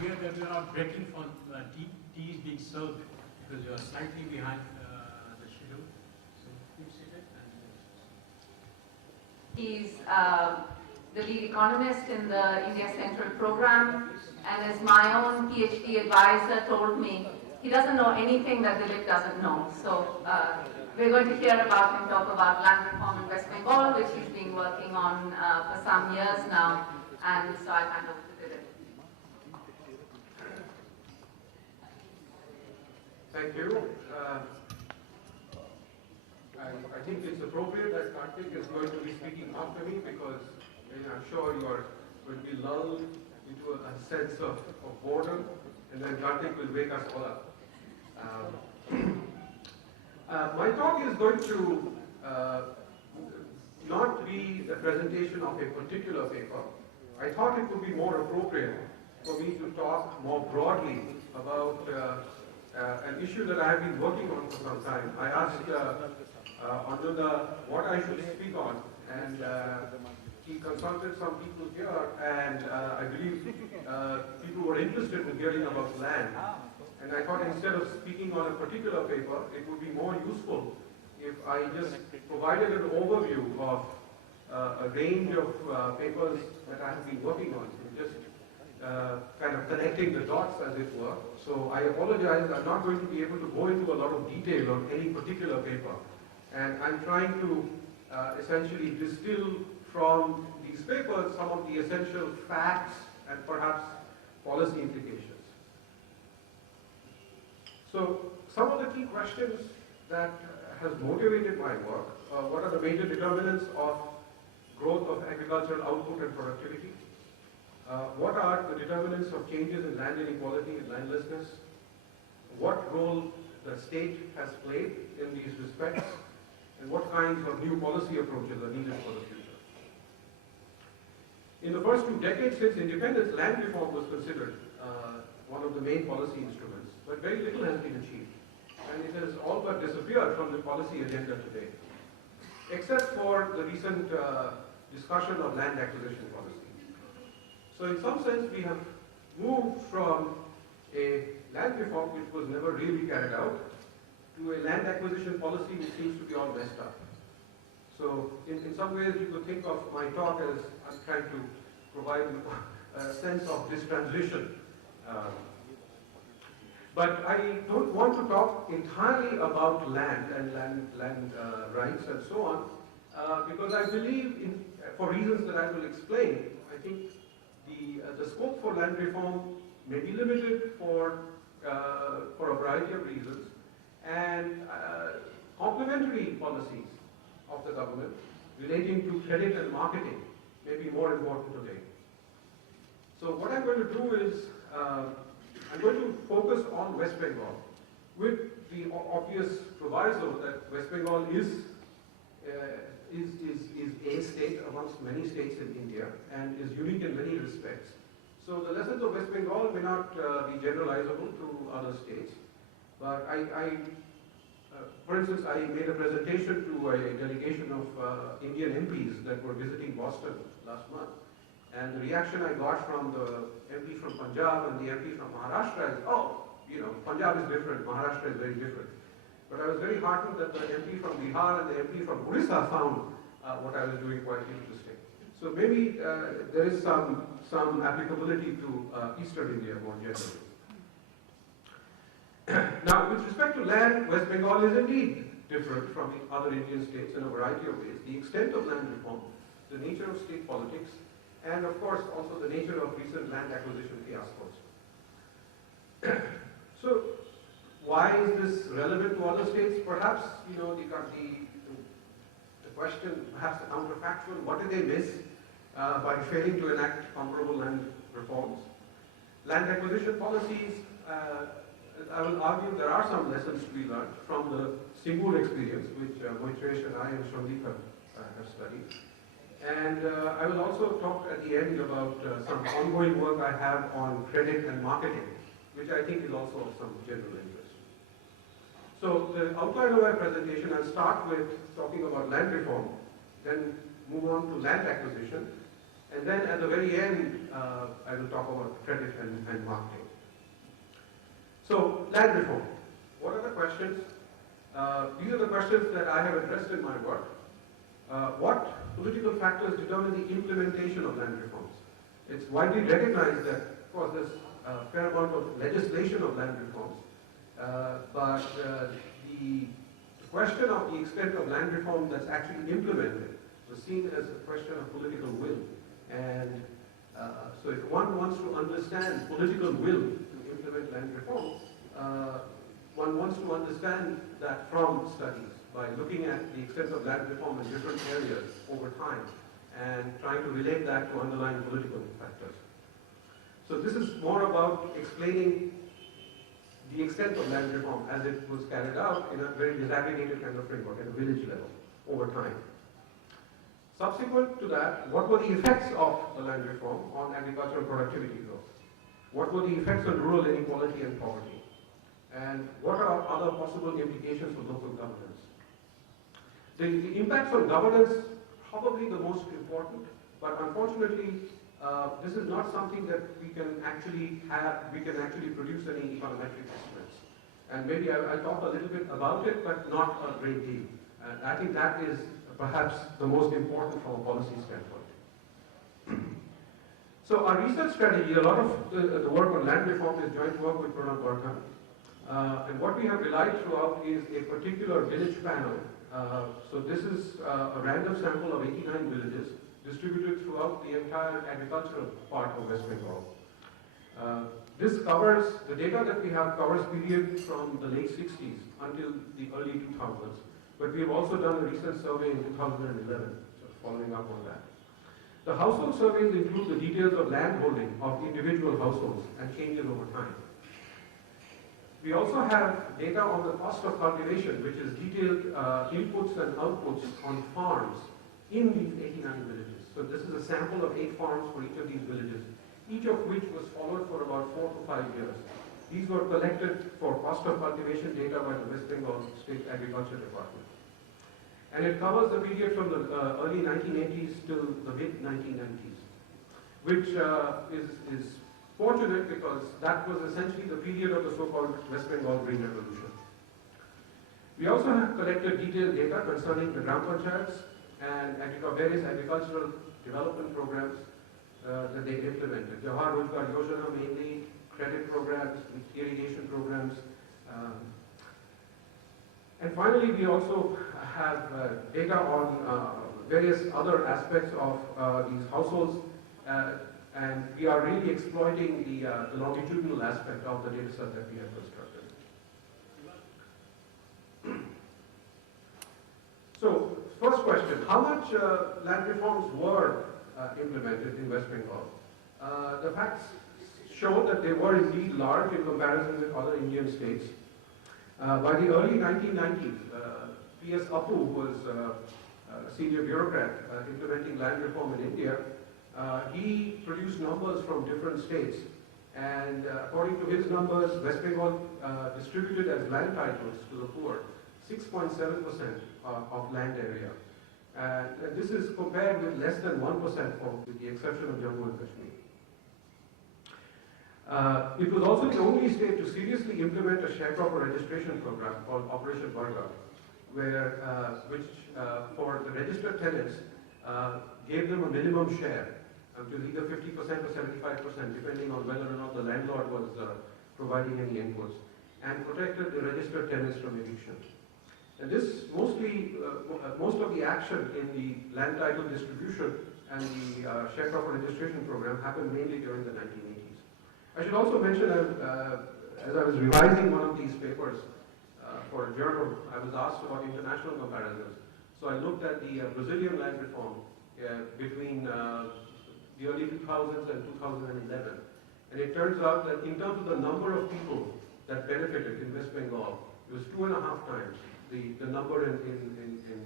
Here that we are not breaking for tea is being served because you are slightly behind the schedule. So keep seated. He's the lead economist in the India Central Program, and as my own PhD advisor told me, he doesn't know anything that Dilip doesn't know. So we're going to hear about him talk about land reform in West Bengal, which he's been working on for some years now, and so I'll hand over to Dilip. Thank you. I think it's appropriate that Karthik is going to be speaking after me because I'm sure you are going to be lulled into a sense of boredom, and then Karthik will wake us all up. My talk is going to not be the presentation of a particular paper. I thought it would be more appropriate for me to talk more broadly about an issue that I have been working on for some time. I asked Ananda what I should speak on, and he consulted some people here, and I believe people were interested in hearing about land. And I thought instead of speaking on a particular paper, it would be more useful if I just provided an overview of a range of papers that I have been working on, and just kind of connecting the dots, as it were. So I apologize, I'm not going to be able to go into a lot of detail on any particular paper. And I'm trying to essentially distill from these papers some of the essential facts and perhaps policy implications. So some of the key questions that has motivated my work, what are the major determinants of growth of agricultural output and productivity? What are the determinants of changes in land inequality and landlessness? What role the state has played in these respects? And what kinds of new policy approaches are needed for the future? In the first 2 decades since independence, land reform was considered one of the main policy instruments, but very little has been achieved. And it has all but disappeared from the policy agenda today, except for the recent discussion of land acquisition policy. So in some sense, we have moved from a land reform which was never really carried out to a land acquisition policy which seems to be all messed up. So in some ways you could think of my talk as I'm trying to provide a sense of this transition. But I don't want to talk entirely about land and land rights and so on, because I believe, for reasons that I will explain, I think the scope for land reform may be limited for a variety of reasons, and complementary policies of the government relating to credit and marketing may be more important today. So what I'm going to do is, I'm going to focus on West Bengal with the obvious proviso that West Bengal is a state amongst many states in India and is unique in many respects. So the lessons of West Bengal may not be generalizable to other states, but for instance, I made a presentation to a delegation of Indian MPs that were visiting Boston last month. And the reaction I got from the MP from Punjab and the MP from Maharashtra is, oh, you know, Punjab is different, Maharashtra is very different. But I was very heartened that the MP from Bihar and the MP from Orissa found what I was doing quite interesting. So maybe there is some applicability to Eastern India more generally. Now, with respect to land, West Bengal is indeed different from the other Indian states in a variety of ways. The extent of land reform, the nature of state politics, and of course also the nature of recent land acquisition fiascos. So, why is this relevant to other states? Perhaps, you know, the question, perhaps the counterfactual, what did they miss by failing to enact comparable land reforms? Land acquisition policies, I will argue there are some lessons to be learned from the Singur experience, which Moitresh and I and Shondeep have studied. And I will also talk at the end about some ongoing work I have on credit and marketing, which I think is also of some general interest. So the outline of my presentation, I'll start with talking about land reform, then move on to land acquisition, And then at the very end, I will talk about credit and marketing. So, land reform. What are the questions? These are the questions that I have addressed in my work. What political factors determine the implementation of land reforms? It's widely recognized that, of course, there's a fair amount of legislation of land reforms, but the question of the extent of land reform that's actually implemented was seen as a question of political will. And so if one wants to understand political will to implement land reform, one wants to understand that from studies by looking at the extent of land reform in different areas over time and trying to relate that to underlying political factors. So this is more about explaining the extent of land reform as it was carried out in a very disaggregated kind of framework at a village level over time. Subsequent to that, what were the effects of the land reform on agricultural productivity growth? What were the effects on rural inequality and poverty? And what are other possible implications for local governance? The impacts on governance, probably the most important, but unfortunately, this is not something that we can actually produce any econometric estimates. And maybe I'll talk a little bit about it, but not a great deal. And I think that is perhaps the most important from a policy standpoint. So our research strategy, a lot of the work on land reform is joint work with Pranab Barkhan. And what we have relied throughout is a particular village panel. So this is a random sample of 89 villages distributed throughout the entire agricultural part of West Bengal. This covers, the data that we have covers period from the late 60s until the early 2000s. But we have also done a recent survey in 2011, so following up on that. The household surveys include the details of land holding of individual households and changes over time. We also have data on the cost of cultivation, which is detailed inputs and outputs on farms in these 89 villages. So this is a sample of 8 farms for each of these villages, each of which was followed for about 4 to 5 years. These were collected for cost of cultivation data by the West Bengal State Agriculture Department. And it covers the period from the early 1980s till the mid-1990s, which is fortunate because that was essentially the period of the so-called West Bengal Green Revolution. We also have collected detailed data concerning the Gram Panchayats and various agricultural development programs that they implemented. Jawahar Rojgar Yojana mainly, credit programs, irrigation programs. And finally, we also have data on various other aspects of these households, and we are really exploiting the longitudinal aspect of the data set that we have constructed. So, first question, how much land reforms were implemented in West Bengal? The facts show that they were indeed large in comparison with other Indian states. By the early 1990s, P.S. Appu was a senior bureaucrat implementing land reform in India. He produced numbers from different states, and according to his numbers, West Bengal distributed as land titles to the poor 6.7% of land area. And this is compared with less than 1% with the exception of Jammu and Kashmir. It was also the only state to seriously implement a sharecropper registration program called Operation Varga, which for the registered tenants gave them a minimum share to either 50% or 75%, depending on whether or not the landlord was providing any inputs, and protected the registered tenants from eviction. And this most of the action in the land title distribution and the sharecropper registration program happened mainly during the 1980s. I should also mention, as I was revising one of these papers for a journal, I was asked about international comparisons. So I looked at the Brazilian land reform between the early 2000s and 2011. And it turns out that in terms of the number of people that benefited in West Bengal, it was 2.5 times the number in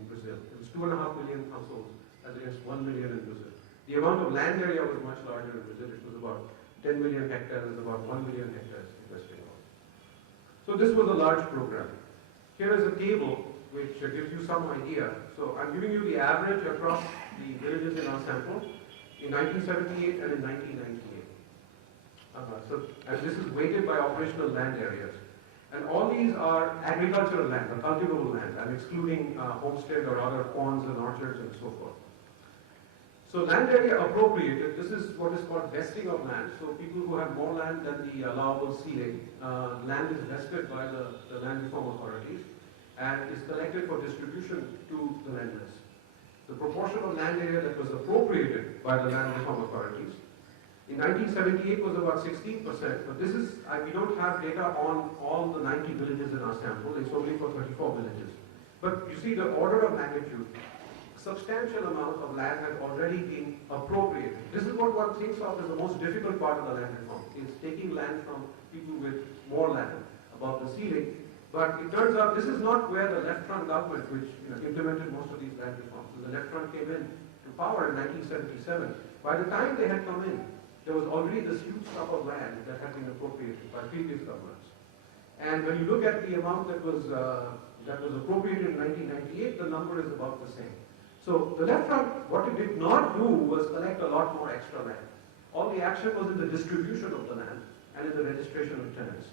Brazil. It was 2.5 million households as against 1 million in Brazil. The amount of land area was much larger in Brazil. It was about 10 million hectares, about 1 million hectares in West Bengal. So this was a large program. Here is a table which gives you some idea. So I'm giving you the average across the villages in our sample. in 1978 and in 1998. And this is weighted by operational land areas. And all these are agricultural land, or cultivable land. I'm excluding homestead or other ponds and orchards and so forth. So land area appropriated, this is what is called vesting of land. So people who have more land than the allowable ceiling, land is vested by the land reform authorities and is collected for distribution to the lenders. The proportion of land area that was appropriated by the land reform authorities in 1978 was about 16%, but this is, we don't have data on all the 90 villages in our sample, it's only for 34 villages. But you see the order of magnitude, substantial amount of land has already been appropriated. This is what one thinks of as the most difficult part of the land reform, is taking land from people with more land above the ceiling. But it turns out this is not where the left front government, which implemented most of these land reforms. So the left front came in to power in 1977. By the time they had come in, there was already this huge stock of land that had been appropriated by previous governments. And when you look at the amount that was appropriated in 1998, the number is about the same. So the left front, what it did not do was collect a lot more extra land. All the action was in the distribution of the land and in the registration of tenants.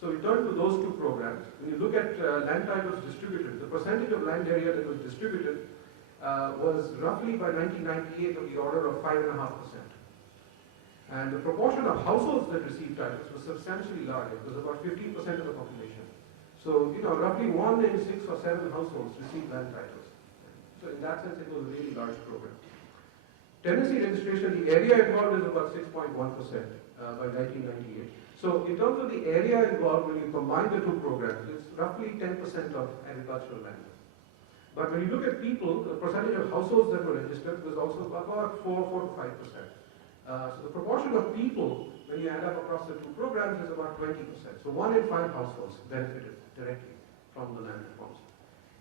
So we turn to those two programs. When you look at land titles distributed, the percentage of land area that was distributed was roughly by 1998 of the order of 5.5%. And the proportion of households that received titles was substantially larger. It was about 15% of the population. So, roughly 1 in 6 or 7 households received land titles. So in that sense, it was a really large program. Tenancy registration, the area involved is about 6.1% by 1998. So in terms of the area involved, when you combine the two programs, it's roughly 10% of agricultural land. But when you look at people, the percentage of households that were registered was also about 4 to 5%. So the proportion of people, when you add up across the two programs, is about 20%. So 1 in 5 households benefited directly from the land reforms.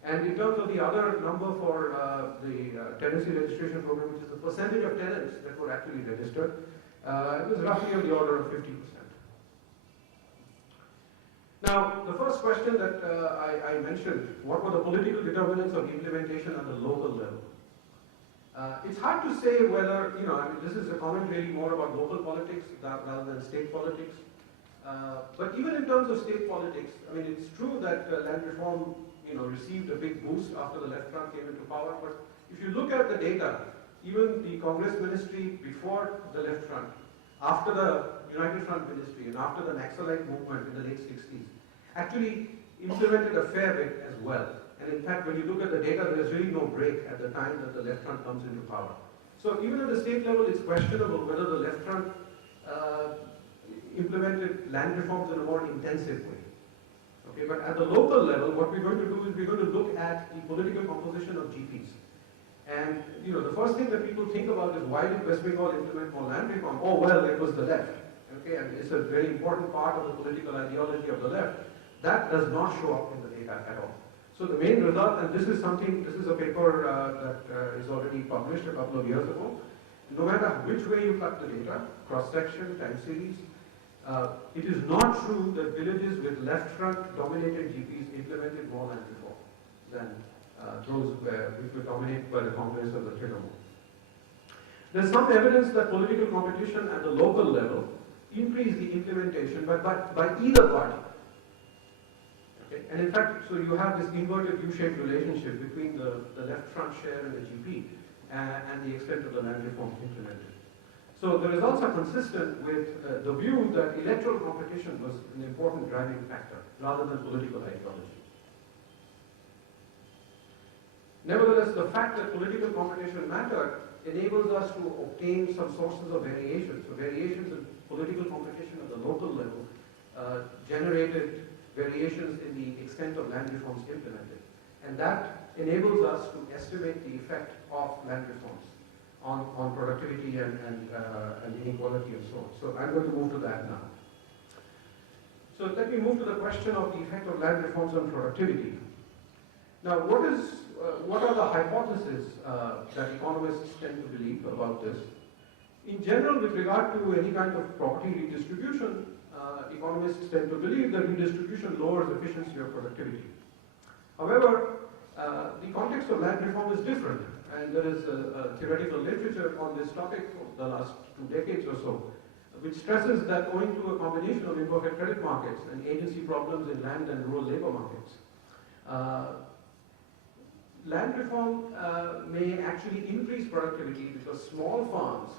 And in terms of the other number for the tenancy registration program, which is the percentage of tenants that were actually registered, it was roughly on the order of 50%. Now, the first question that I mentioned, what were the political determinants of implementation at the local level? It's hard to say whether, this is a comment really more about local politics rather than state politics. But even in terms of state politics, it's true that land reform, received a big boost after the left front came into power. But if you look at the data, even the Congress ministry before the left front, after the United Front ministry, and after the Naxalite movement in the late 60s, actually implemented a fair bit as well. And in fact, when you look at the data, there is really no break at the time that the left front comes into power. So even at the state level, it's questionable whether the left front implemented land reforms in a more intensive way. Okay, but at the local level, what we're going to do is we're going to look at the political composition of GPs. And the first thing that people think about is, why did West Bengal implement more land reform? Oh well, it was the left. Okay, and it's a very important part of the political ideology of the left. That does not show up in the data at all. So the main result, and this is a paper that is already published a couple of years ago. No matter which way you cut the data, cross-section, time series, it is not true that villages with left-front dominated GPs implemented more land reform than those which were dominated by the Congress or the Trinamool. There's some evidence that political competition at the local level increased the implementation by either party. And in fact, so you have this inverted U-shaped relationship between the left front share and the GP and the extent of the land reforms implemented. So the results are consistent with the view that electoral competition was an important driving factor rather than political ideology. Nevertheless, the fact that political competition mattered enables us to obtain some sources of variation. So variations in political competition at the local level generated variations in the extent of land reforms implemented. And that enables us to estimate the effect of land reforms on productivity and inequality and so on. So I'm going to move to that now. So let me move to the question of the effect of land reforms on productivity. Now, what are the hypotheses that economists tend to believe about this? In general, with regard to any kind of property redistribution, economists tend to believe that redistribution lowers efficiency or productivity. However, the context of land reform is different. and there is a theoretical literature on this topic for the last 2 decades or so, which stresses that owing to a combination of imperfect credit markets and agency problems in land and rural labor markets, land reform may actually increase productivity because small farms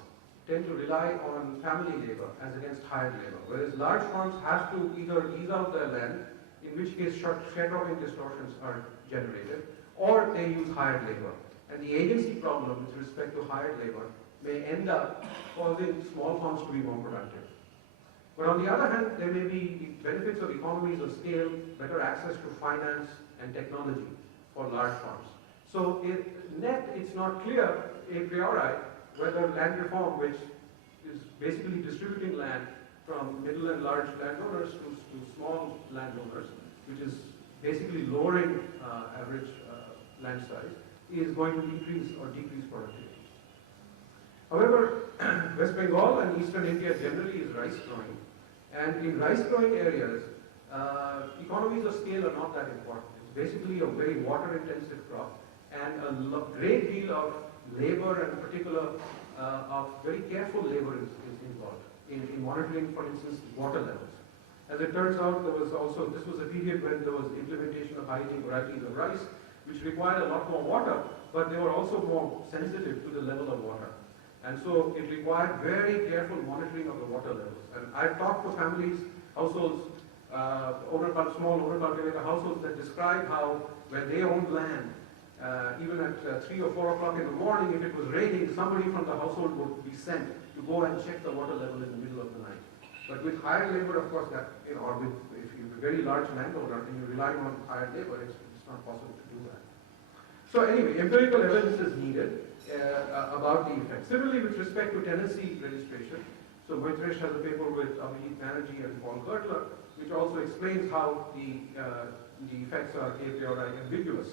tend to rely on family labor as against hired labor, whereas large farms have to either lease out their land, in which case sharecropping distortions are generated, or they use hired labor. And the agency problem with respect to hired labor may end up causing small farms to be more productive. But on the other hand, there may be benefits of economies of scale, better access to finance and technology for large farms. So it's not clear a priori whether land reform, which is basically distributing land from middle and large landowners to small landowners, which is basically lowering average land size, is going to increase or decrease productivity. However, West Bengal and Eastern India generally is rice growing, and in rice growing areas, economies of scale are not that important. It's basically a very water intensive crop, and a great deal of labor, and in particular of very careful labor is involved in monitoring, for instance, water levels. As it turns out, this was a period when there was implementation of high-yielding varieties of rice, which required a lot more water, but they were also more sensitive to the level of water. And so it required very careful monitoring of the water levels. And I've talked to families, households, small owner cultivator households that describe how when they owned land, even at 3 or 4 o'clock in the morning, if it was raining, somebody from the household would be sent to go and check the water level in the middle of the night. But with hired labor, of course, or if you're a very large landowner and you're relying on hired labor, it's not possible to do that. So anyway, empirical evidence is needed about the effect. Similarly, with respect to tenancy registration, so Moitresh has a paper with Abhijit Banerjee and Paul Gertler, which also explains how the effects are a priori ambiguous,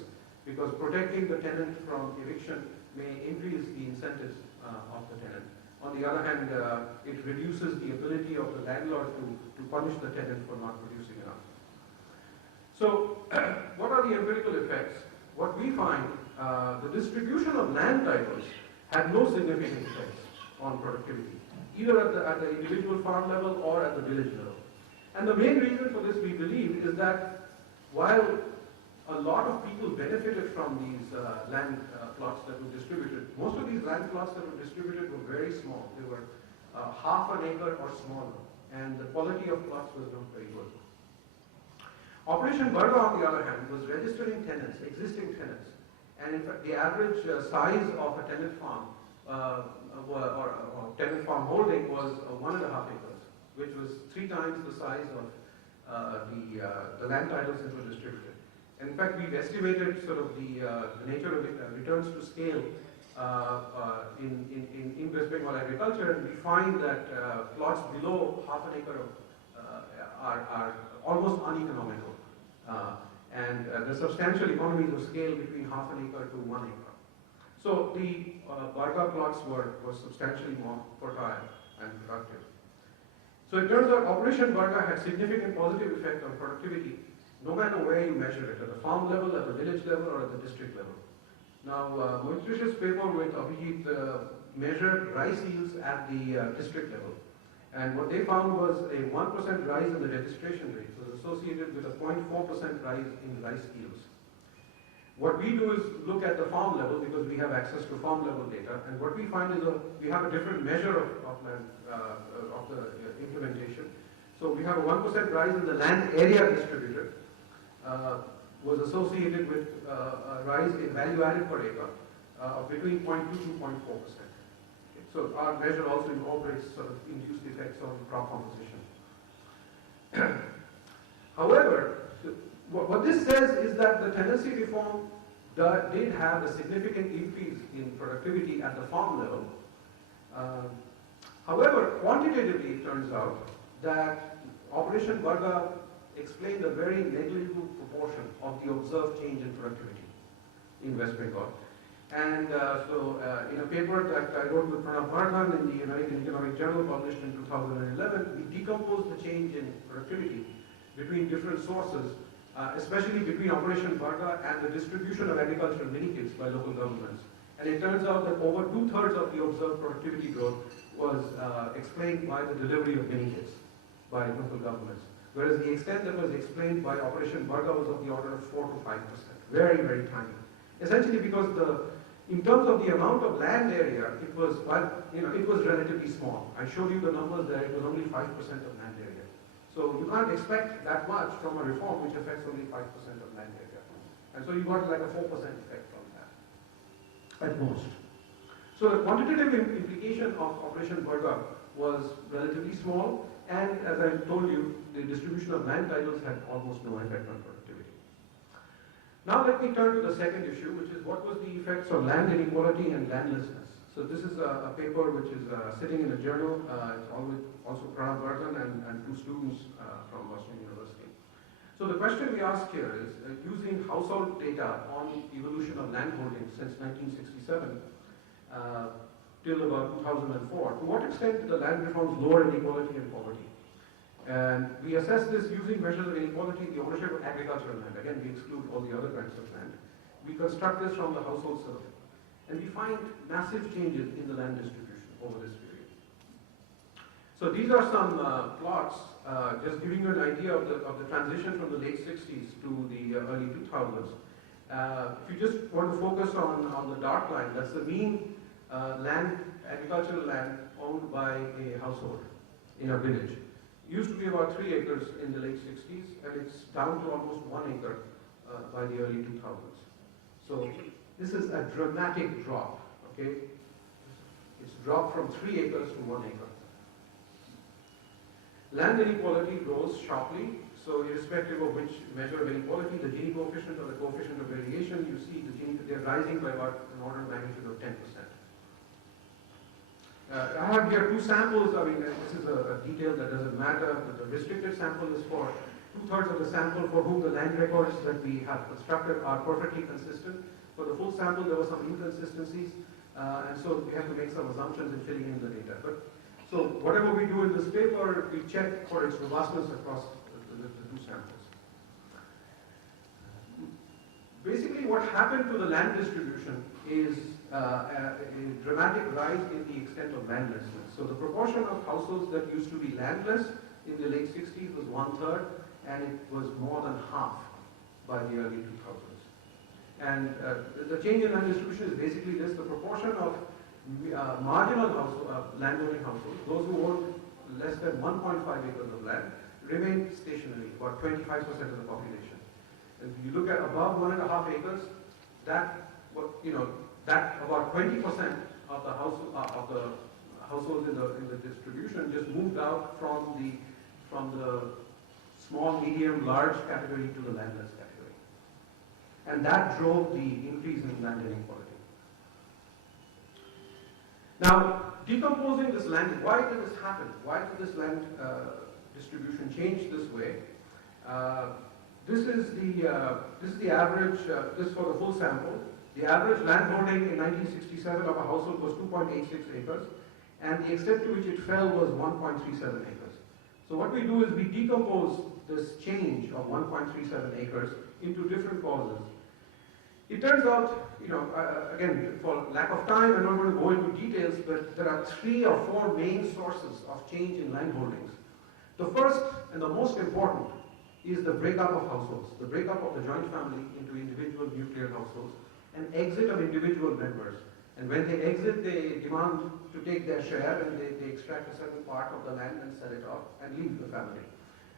because protecting the tenant from eviction may increase the incentives of the tenant. On the other hand, it reduces the ability of the landlord to punish the tenant for not producing enough. So, what are the empirical effects? What we find, the distribution of land titles had no significant effects on productivity, either at the individual farm level or at the village level. And the main reason for this, we believe, is that while a lot of people benefited from these land plots that were distributed, most of these land plots that were distributed were very small. They were half an acre or smaller, and the quality of plots was not very good. Operation Varga, on the other hand, was registering tenants, existing tenants, and in fact the average size of a tenant farm or tenant farm holding was 1.5 acres, which was 3 times the size of the land titles that were distributed. And in fact, we've estimated sort of the nature of returns to scale in West Bengal agriculture, and we find that plots below half an acre are almost uneconomical. And the substantial economies of scale between half an acre to 1 acre. So the Varga plots were substantially more fertile and productive. So it turns out Operation Varga had significant positive effect on productivity, no matter where you measure it, at the farm level, at the village level, or at the district level. Now, Moitresh's paper with Abhijit measured rice yields at the district level. And what they found was a 1% rise in the registration rate was associated with a 0.4% rise in rice yields. What we do is look at the farm level because we have access to farm level data, and what we find is we have a different measure of the implementation. So we have a 1% rise in the land area distributed was associated with a rise in value added per acre of between 0.2 to 0.4%. So our measure also incorporates sort of induced effects on crop composition. However, what this says is that the tenancy reform did have a significant increase in productivity at the farm level. However, quantitatively it turns out that Operation Varga explained a very negligible proportion of the observed change in productivity in West Bengal. And in a paper that I wrote with Pranav Vardhan in the United Economic Journal published in 2011, we decomposed the change in productivity between different sources, especially between Operation Varga and the distribution of agricultural mini-kits by local governments. And it turns out that over 2/3 of the observed productivity growth was explained by the delivery of mini kits by local governments. Whereas the extent that was explained by Operation Varga was of the order of 4 to 5%. Very, very tiny. Essentially because in terms of the amount of land area, it was relatively small. I showed you the numbers there, it was only 5% of land area. So you can't expect that much from a reform which affects only 5% of land area. And so you got like a 4% effect from that, at most. So the quantitative implication of Operation Varga was relatively small, and as I told you, the distribution of land titles had almost no effect on productivity. Now let me turn to the second issue, which is what was the effects of land inequality and landlessness. So this is a paper which is sitting in a journal. It's also Pranav Bardhan and two students from Boston University. So the question we ask here is, using household data on evolution of land holdings since 1967 till about 2004, to what extent did the land reforms lower inequality and poverty? And we assess this using measures of inequality in the ownership of agricultural land. Again, we exclude all the other kinds of land. We construct this from the household survey. And we find massive changes in the land distribution over this period. So these are some plots, just giving you an idea of the transition from the late 60s to the early 2000s. If you just want to focus on the dark line, that's the mean agricultural land owned by a household in a village. It used to be about 3 acres in the late 60s, and it's down to almost 1 acre by the early 2000s. So this is a dramatic drop, okay? It's dropped from 3 acres to 1 acre. Land inequality grows sharply, so irrespective of which measure of inequality, the Gini coefficient or the coefficient of variation, you see they're rising by about an order of magnitude of 10%. I have here two samples. I mean, this is a detail that doesn't matter, but the restricted sample is for 2/3 of the sample for whom the land records that we have constructed are perfectly consistent. For the full sample, there were some inconsistencies, and so we have to make some assumptions in filling in the data. So whatever we do in this paper, we check for its robustness across the two samples. Basically, what happened to the land distribution is a dramatic rise in the extent of landlessness. So the proportion of households that used to be landless in the late 60s was 1/3, and it was more than half by the early 2000s. And the change in land distribution is basically this: the proportion of marginal landowning households, those who own less than 1.5 acres of land, remain stationary, about 25% of the population. If you look at above 1.5 acres, that about 20% of the households in the distribution just moved out from the small, medium, large category to the landless category, and that drove the increase in land inequality. Now, decomposing this land, why did this happen? Why did this land distribution change this way? This is the average. This is for the full sample. The average land holding in 1967 of a household was 2.86 acres, and the extent to which it fell was 1.37 acres. So what we do is we decompose this change of 1.37 acres into different causes. It turns out, again, for lack of time, I'm not going to go into details, but there are 3 or 4 main sources of change in land holdings. The first and the most important is the breakup of households, the breakup of the joint family into individual nuclear households, and exit of individual members. And when they exit, they demand to take their share, and they extract a certain part of the land and sell it off and leave the family.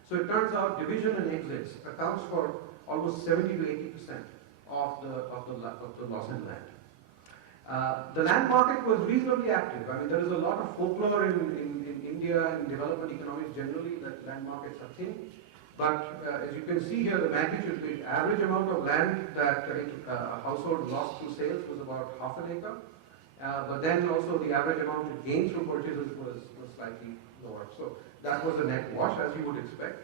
So it turns out division and exits accounts for almost 70 to 80% of the loss in land. The land market was reasonably active. I mean, there is a lot of folklore in India and development economics generally that land markets are thin. But as you can see here, the magnitude, the average amount of land that a household lost through sales was about 1/2 acre. But then also the average amount it gained through purchases was slightly lower. So that was a net wash, as you would expect.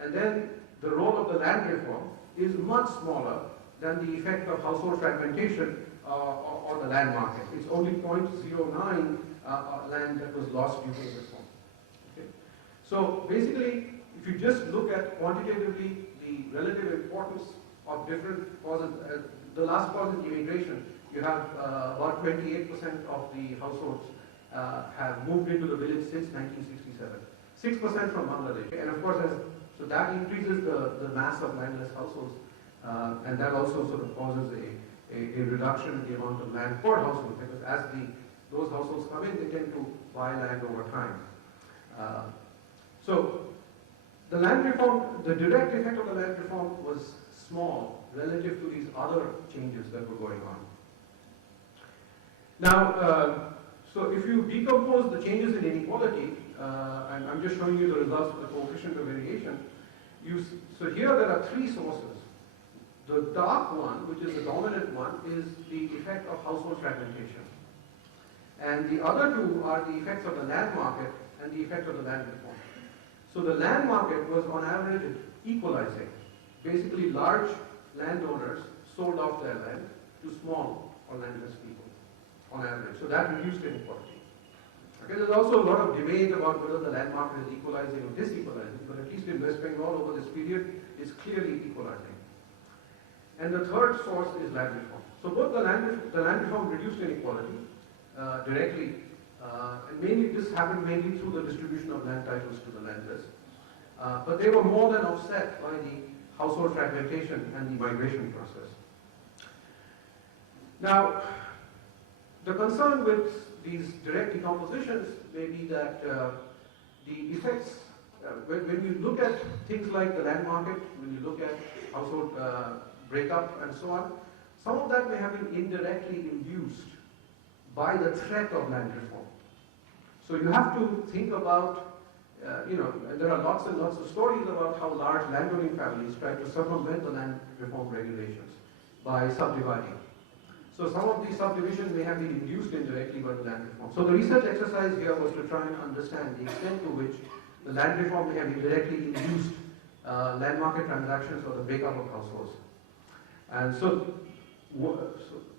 And then the role of the land reform is much smaller than the effect of household fragmentation or the land market. It's only 0.09 land that was lost due to the reform. Okay? So basically, if you just look at quantitatively the relative importance of different causes, the last cause is immigration. You have about 28% of the households have moved into the village since 1967. 6% from Bangladesh. And of course, so that increases the mass of landless households, and that also sort of causes a reduction in the amount of land per household, because as those households come in, they tend to buy land over time. So the land reform, the direct effect of the land reform was small relative to these other changes that were going on. Now, so if you decompose the changes in inequality, and I'm just showing you the results of the coefficient of variation, so here there are three sources. The dark one, which is the dominant one, is the effect of household fragmentation. And the other two are the effects of the land market and the effect of the land reform. So the land market was on average equalizing. Basically, large landowners sold off their land to small or landless people on average. So that reduced inequality. Okay, there's also a lot of debate about whether the land market is equalizing or disequalizing, but at least in West Bengal over this period, it's clearly equalizing. And the third source is land reform. So both the land reform reduced inequality directly, and mainly this happened mainly through the distribution of land titles to the landless. But they were more than offset by the household fragmentation and the migration process. Now, the concern with these direct decompositions may be that the effects, when you look at things like the land market, when you look at household breakup and so on, some of that may have been indirectly induced by the threat of land reform. So you have to think about, there are lots and lots of stories about how large landowning families try to circumvent the land reform regulations by subdividing. So some of these subdivisions may have been induced indirectly by the land reform. So the research exercise here was to try and understand the extent to which the land reform may have indirectly induced land market transactions or the breakup of households. And so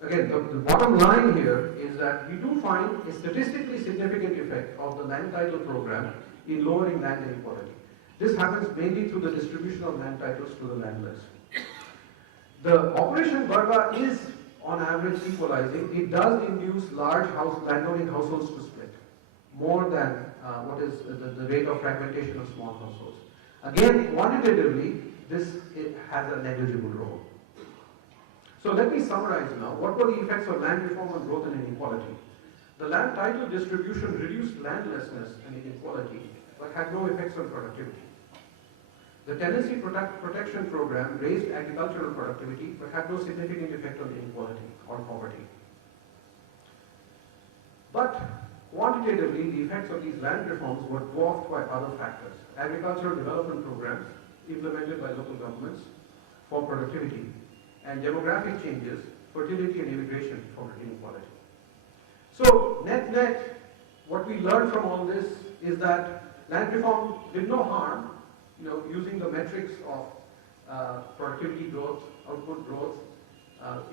again, the bottom line here is that we do find a statistically significant effect of the land title program in lowering land inequality. This happens mainly through the distribution of land titles to the landless. The Operation Barga is on average equalizing. It does induce large landowning households to split, more than what is the rate of fragmentation of small households. Again, quantitatively, it has a negligible role. So let me summarize now. What were the effects of land reform on growth and inequality? The land title distribution reduced landlessness and inequality, but had no effects on productivity. The tenancy protection program raised agricultural productivity, but had no significant effect on inequality or poverty. But quantitatively, the effects of these land reforms were dwarfed by other factors. Agricultural development programs implemented by local governments for productivity, and demographic changes, fertility and immigration for inequality. So net-net, what we learned from all this is that land reform did no harm, using the metrics of productivity growth, output growth,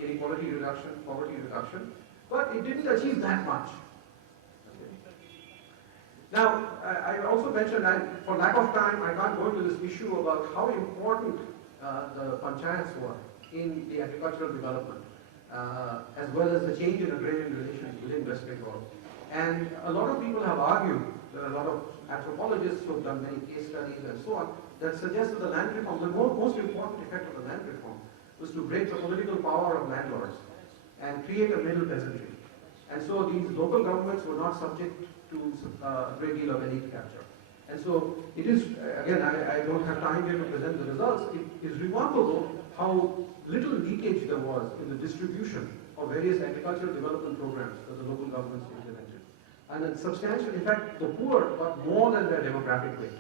inequality reduction, poverty reduction, but it didn't achieve that much. Okay. Now, I also mentioned, for lack of time, I can't go into this issue about how important the panchayats were in the agricultural development, as well as the change in agrarian relations within West Bengal. And a lot of people have argued, there are a lot of anthropologists who have done many case studies and so on, that suggest that the land reform, the most important effect of the land reform, was to break the political power of landlords and create a middle peasantry. And so these local governments were not subject to a great deal of elite capture. And so it is, again, I don't have time here to present the results. It is remarkable how little leakage there was in the distribution of various agricultural development programs that the local governments implemented. And a substantial, in fact, the poor got more than their demographic weight.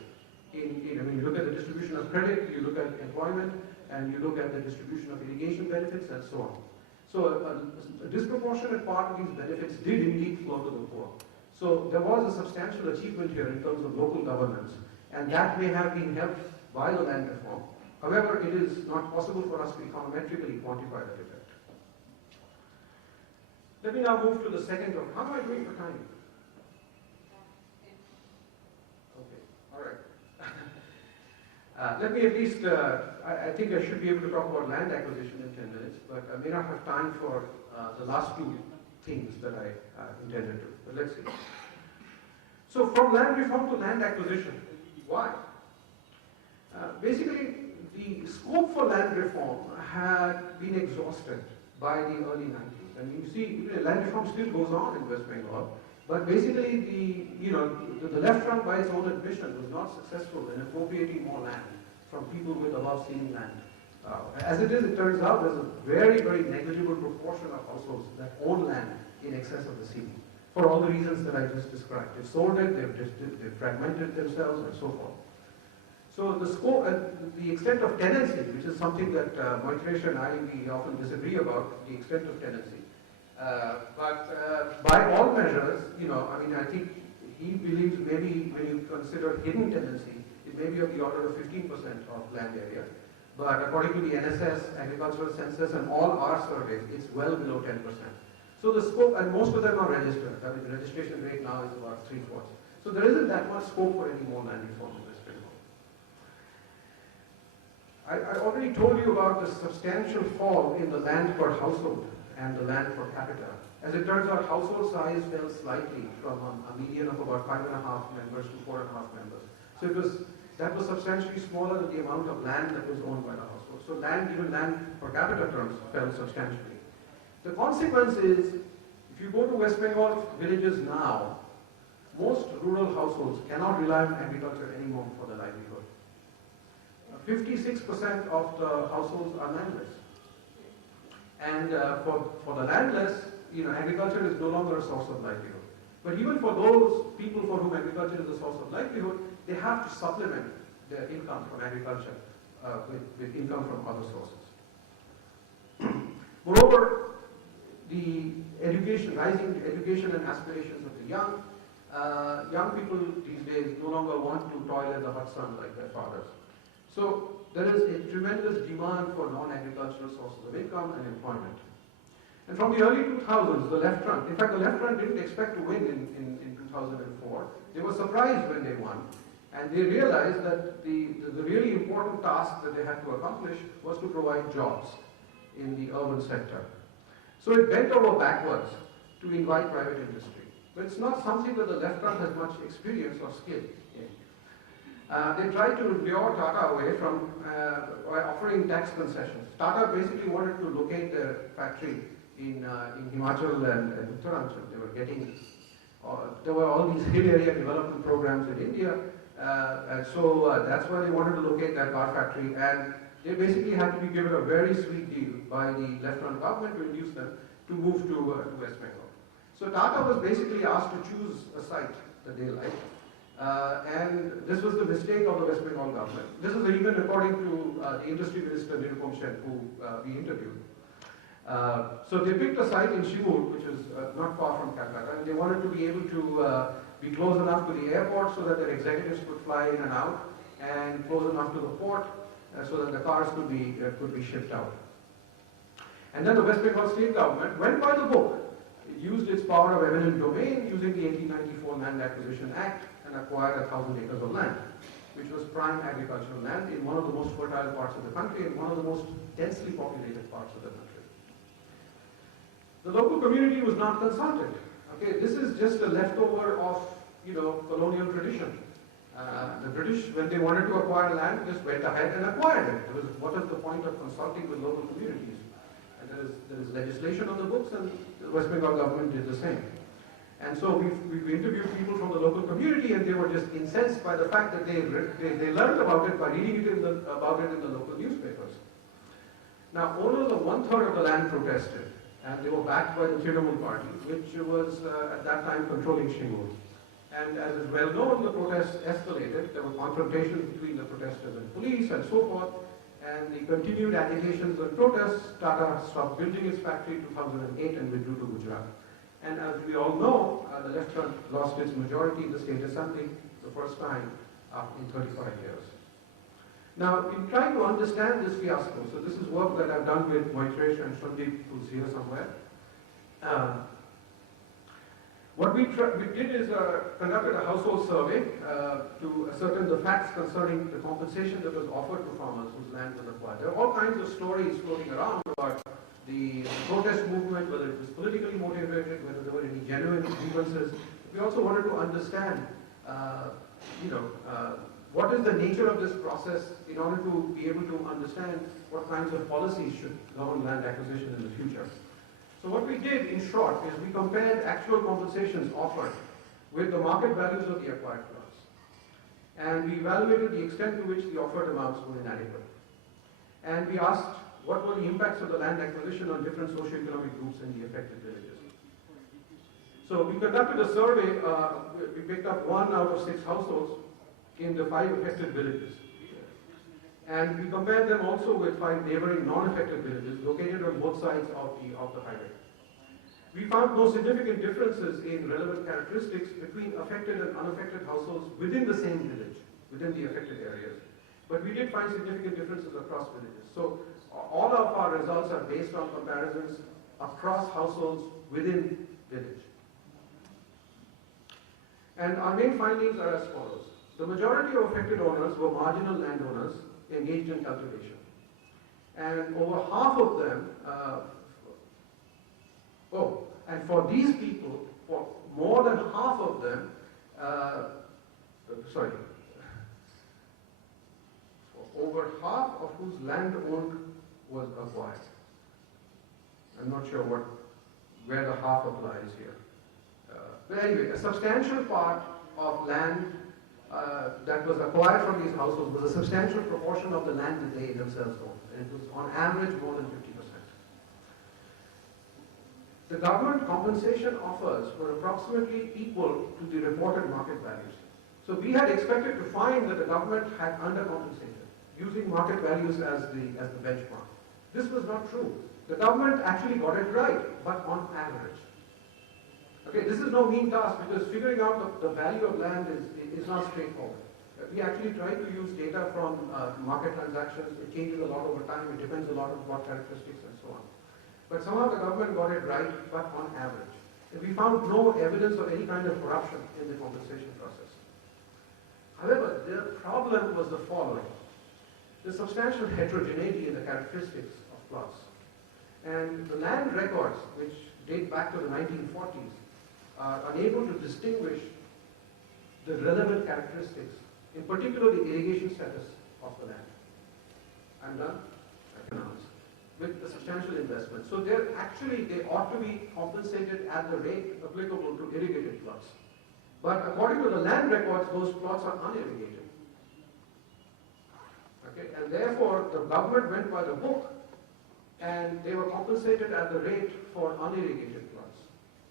You look at the distribution of credit, you look at employment, and you look at the distribution of irrigation benefits, and so on. So a disproportionate part of these benefits did indeed flow to the poor. So there was a substantial achievement here in terms of local governance, and that may have been helped by the land reform. However, it is not possible for us to econometrically quantify that effect. Let me now move to the second topic. How am I doing for time? Okay, all right. Let me at least, I think I should be able to talk about land acquisition in 10 minutes, but I may not have time for the last two things that I intended to, but let's see. So from land reform to land acquisition, why? Basically, the scope for land reform had been exhausted by the early 90s. And you see, land reform still goes on in West Bengal, but basically the left front by its own admission was not successful in appropriating more land from people with above ceiling land. As it is, it turns out there's a very, very negligible proportion of households that own land in excess of the ceiling, for all the reasons that I just described. They've sold it, they've fragmented themselves, and so forth. So the scope, the extent of tenancy, which is something that Moitresh and I, we often disagree about, the extent of tenancy. But by all measures, I think he believes maybe when you consider hidden tenancy, it may be of the order of 15% of land area. But according to the NSS, agricultural census, and all our surveys, it's well below 10%. So the scope, and most of them are registered. I mean, the registration rate now is about 3/4. So there isn't that much scope for any more land reform in West Bengal. I already told you about the substantial fall in the land per household and the land per capita. As it turns out, household size fell slightly from a median of about 5.5 members to 4.5 members. So that was substantially smaller than the amount of land that was owned by the household. So even land per capita terms fell substantially. The consequence is, if you go to West Bengal villages now, most rural households cannot rely on agriculture anymore for their livelihood. 56% of the households are landless. And for the landless, agriculture is no longer a source of livelihood. But even for those people for whom agriculture is a source of livelihood, they have to supplement their income from agriculture with income from other sources. Moreover, the rising education and aspirations of the young people these days no longer want to toil in the hot sun like their fathers. So there is a tremendous demand for non-agricultural sources of income and employment. And from the early 2000s, the left front, in fact the left front didn't expect to win in 2004. They were surprised when they won. And they realized that the really important task that they had to accomplish was to provide jobs in the urban sector. So it bent over backwards to invite private industry. But it's not something that the left front has much experience or skill in. They tried to lure Tata away by offering tax concessions. Tata basically wanted to locate their factory in Himachal and Uttarang Tata. They were getting, there were all these hill area development programs in India, and so that's why they wanted to locate that car factory, and they basically had to be given a very sweet deal by the left-front government to induce them to move to West Bengal. So Tata was basically asked to choose a site that they liked. And this was the mistake of the West Bengal government. This is even according to the industry minister, Dilip Mookherjee, who we interviewed. So they picked a site in Shimur, which is not far from Calcutta, and they wanted to be able to be close enough to the airport so that their executives could fly in and out, and close enough to the port so that the cars could be shipped out. And then the West Bengal state government went by the book. It used its power of eminent domain using the 1894 Land Acquisition Act and acquired 1,000 acres of land, which was prime agricultural land in one of the most fertile parts of the country and one of the most densely populated parts of the country. The local community was not consulted. Okay, this is just a leftover of colonial tradition. The British, when they wanted to acquire land, just went ahead and acquired it. What is the point of consulting with local communities? And there is legislation on the books, and the West Bengal government did the same. And so we interviewed people from the local community, and they were just incensed by the fact that they learned about it by reading about it in the local newspapers. Now, owners of 1/3 of the land protested, and they were backed by the Trinamool party, which was at that time controlling Shimur. And as is well known, the protests escalated. There were confrontations between the protesters and police and so forth. And the continued agitations and protests, Tata stopped building its factory in 2008 and withdrew to Gujarat. And as we all know, the left front lost its majority in the state assembly the first time in 35 years. Now, in trying to understand this fiasco, so this is work that I've done with Moitresh and Sandeep, who's here somewhere. What we did is conducted a household survey to ascertain the facts concerning the compensation that was offered to farmers whose land was acquired. There are all kinds of stories floating around about the protest movement, whether it was politically motivated, whether there were any genuine grievances. We also wanted to understand, what is the nature of this process in order to be able to understand what kinds of policies should govern land acquisition in the future. So what we did, in short, is we compared actual compensations offered with the market values of the acquired plots. And we evaluated the extent to which the offered amounts were inadequate. And we asked what were the impacts of the land acquisition on different socioeconomic groups in the affected villages. So we conducted a survey, we picked up 1 out of 6 households in the 5 affected villages. And we compared them also with 5 neighboring non-affected villages located on both sides of the highway. We found no significant differences in relevant characteristics between affected and unaffected households within the same village, within the affected areas. But we did find significant differences across villages. So all of our results are based on comparisons across households within village. And our main findings are as follows. The majority of affected owners were marginal landowners engaged in cultivation. And over half of them, and for these people, for more than half of them, for over half of whose land owned was acquired. I'm not sure where the half applies here. But anyway, a substantial part of land that was acquired from these households was a substantial proportion of the land that they themselves owned. And it was on average more than 50%. The government compensation offers were approximately equal to the reported market values. So we had expected to find that the government had undercompensated, using market values as the benchmark. This was not true. The government actually got it right, but on average. Okay, this is no mean task because figuring out the value of land is not straightforward. We actually try to use data from market transactions. It changes a lot over time. It depends a lot on what characteristics and so on. But somehow the government got it right, but on average. And we found no evidence of any kind of corruption in the compensation process. However, the problem was the following. The substantial heterogeneity in the characteristics of plots. And the land records, which date back to the 1940s, are unable to distinguish the relevant characteristics, in particular the irrigation status of the land. I'm done? I can answer. With the substantial investment. So they ought to be compensated at the rate applicable to irrigated plots. But according to the land records, those plots are unirrigated. Okay, and therefore the government went by the book and they were compensated at the rate for unirrigated plots,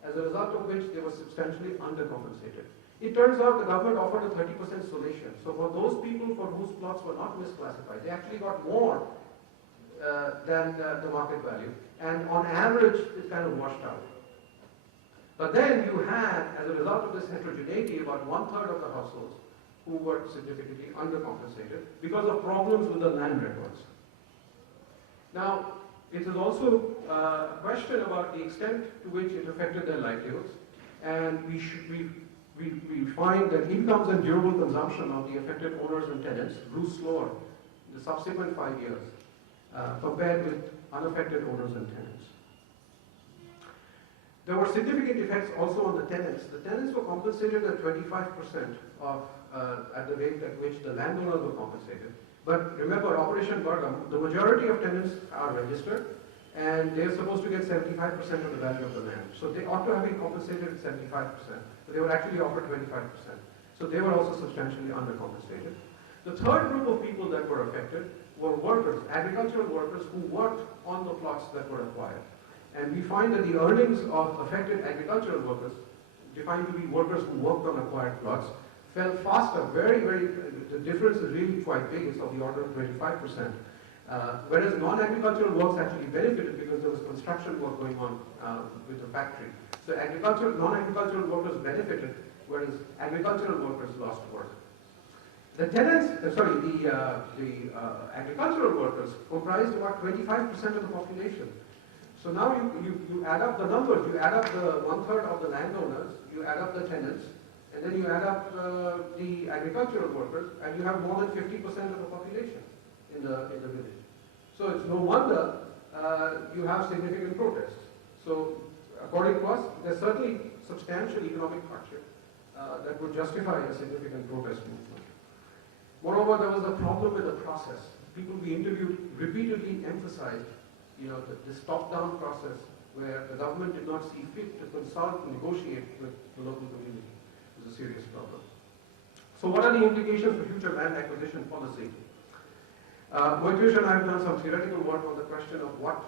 as a result of which they were substantially undercompensated. It turns out the government offered a 30% solution. So for those people for whose plots were not misclassified, they actually got more than the market value. And on average, it kind of washed out. But then you had, as a result of this heterogeneity, about 1/3 of the households who were significantly undercompensated because of problems with the land records. Now, it is also a question about the extent to which it affected their livelihoods, and we find that incomes and durable consumption of the affected owners and tenants grew slower in the subsequent 5 years compared with unaffected owners and tenants. There were significant effects also on the tenants. The tenants were compensated at 25% at the rate at which the landowners were compensated. But remember, Operation Durgapu, the majority of tenants are registered and they're supposed to get 75% of the value of the land. So they ought to have been compensated at 75%, but they were actually offered 25%. So they were also substantially undercompensated. The third group of people that were affected were workers, agricultural workers who worked on the plots that were acquired. And we find that the earnings of affected agricultural workers, defined to be workers who worked on acquired plots, fell faster, the difference is really quite big, it's of the order of 25%. Whereas non-agricultural works actually benefited because there was construction work going on with the factory. So non-agricultural workers benefited, whereas agricultural workers lost work. The agricultural workers comprised about 25% of the population. So now you add up the numbers, you add up the 1/3 of the landowners, you add up the tenants, and then you add up the agricultural workers, and you have more than 50% of the population in the village. So it's no wonder you have significant protests. So according to us, there's certainly substantial economic hardship that would justify a significant protest movement. Moreover, there was a problem with the process. People we interviewed repeatedly emphasized, this top-down process where the government did not see fit to consult and negotiate with the local community. It was a serious problem. So what are the implications for future land acquisition policy? Moitesh and I have done some theoretical work on the question of what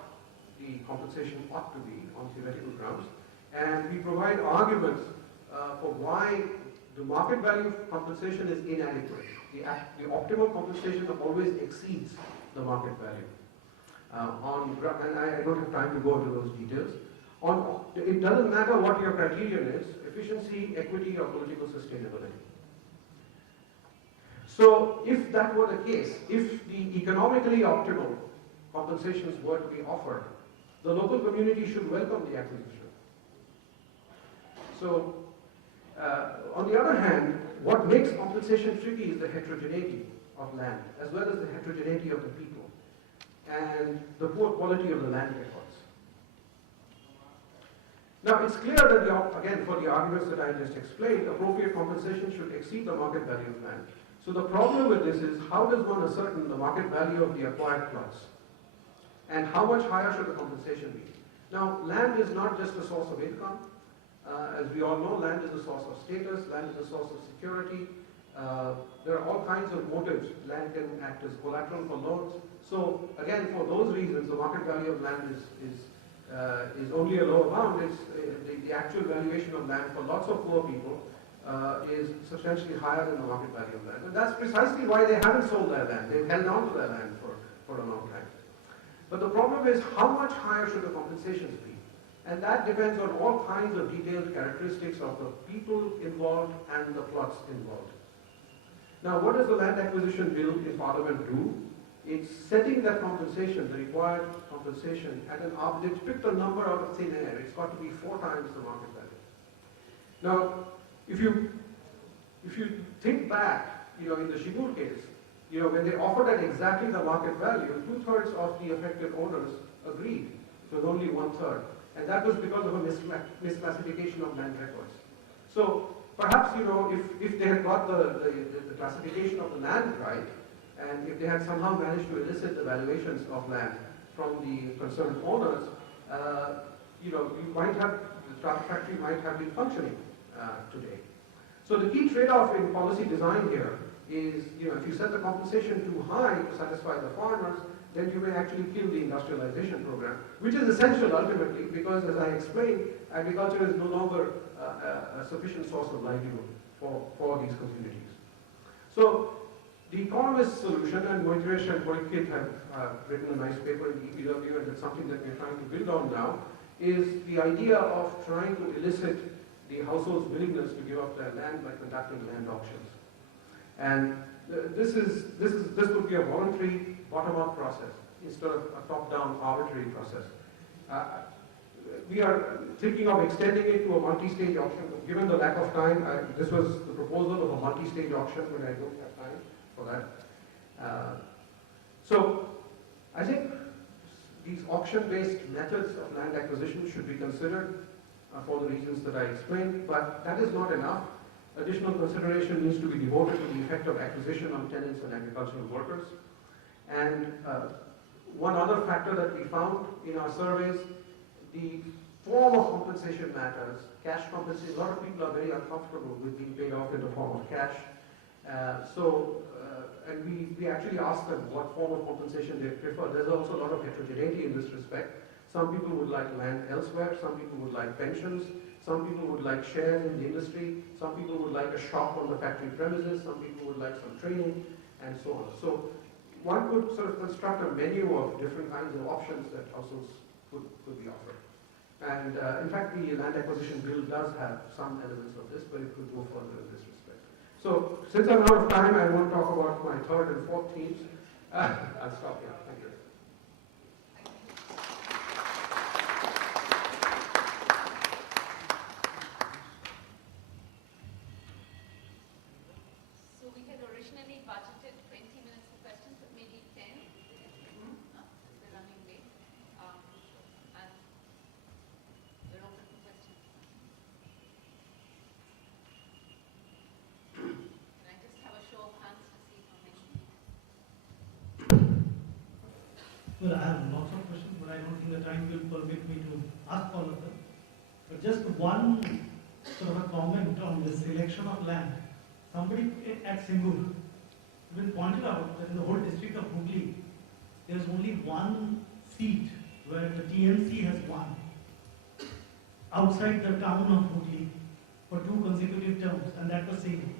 the compensation ought to be on theoretical grounds, and we provide arguments for why the market value of compensation is inadequate. The optimal compensation always exceeds the market value. And I don't have time to go into those details. It doesn't matter what your criterion is, efficiency, equity, or political sustainability. So if that were the case, if the economically optimal compensations were to be offered, the local community should welcome the acquisition. So on the other hand, what makes compensation tricky is the heterogeneity of land, as well as the heterogeneity of the people, and the poor quality of the land records. Now, it's clear that, again, for the arguments that I just explained, appropriate compensation should exceed the market value of land. So the problem with this is, how does one ascertain the market value of the acquired plots? And how much higher should the compensation be? Now, land is not just a source of income. As we all know, land is a source of status, land is a source of security. There are all kinds of motives. Land can act as collateral for loans. So again, for those reasons, the market value of land is only a lower bound. It's, the actual valuation of land for lots of poor people is substantially higher than the market value of land. And that's precisely why they haven't sold their land. They've held on to their land for a long time. But the problem is, how much higher should the compensations be? And that depends on all kinds of detailed characteristics of the people involved and the plots involved. Now, what does the land acquisition bill in Parliament do? It's setting that compensation, the required compensation, at an it's picked a number out of thin air. It's got to be 4 times the market value. Now, if you think back, in the Shigur case, when they offered at exactly the market value, 2/3 of the affected owners agreed. It was only 1/3. And that was because of a misclassification of land records. So perhaps, if they had got the classification of the land right, and if they had somehow managed to elicit the valuations of land from the concerned owners, the Tata factory might have been functioning today. So the key trade-off in policy design here is, if you set the compensation too high to satisfy the farmers, then you may actually kill the industrialization program, which is essential ultimately because, as I explained, agriculture is no longer a sufficient source of livelihood for these communities. So the economist solution, and Moitesh and Poikit have written a nice paper in the EPW, and it's something that we're trying to build on now, is the idea of trying to elicit the household's willingness to give up their land by conducting land auctions. And this would be a voluntary bottom-up process instead of a top-down arbitrary process. We are thinking of extending it to a multi-stage auction. Given the lack of time, this was the proposal of a multi-stage auction, but I don't have time for that. So I think these auction-based methods of land acquisition should be considered for the reasons that I explained, but that is not enough. Additional consideration needs to be devoted to the effect of acquisition on tenants and agricultural workers. And one other factor that we found in our surveys, the form of compensation matters. Cash compensation, a lot of people are very uncomfortable with being paid off in the form of cash. And we actually asked them what form of compensation they prefer. There's also a lot of heterogeneity in this respect. Some people would like land elsewhere, some people would like pensions, some people would like shares in the industry, some people would like a shop on the factory premises, some people would like some training, and so on. So one could sort of construct a menu of different kinds of options that households could be offered. And in fact, the land acquisition bill does have some elements of this, but it could go further in this respect. So since I'm out of time, I won't talk about my third and fourth themes. I'll stop here. Thank you. Well, I have lots of questions, but I don't think the time will permit me to ask all of them. But just one sort of a comment on the selection of land. Somebody at Singur even pointed out that in the whole district of Hooghly, there's only one seat where the TMC has won outside the town of Hooghly for 2 consecutive terms, and that was Singur.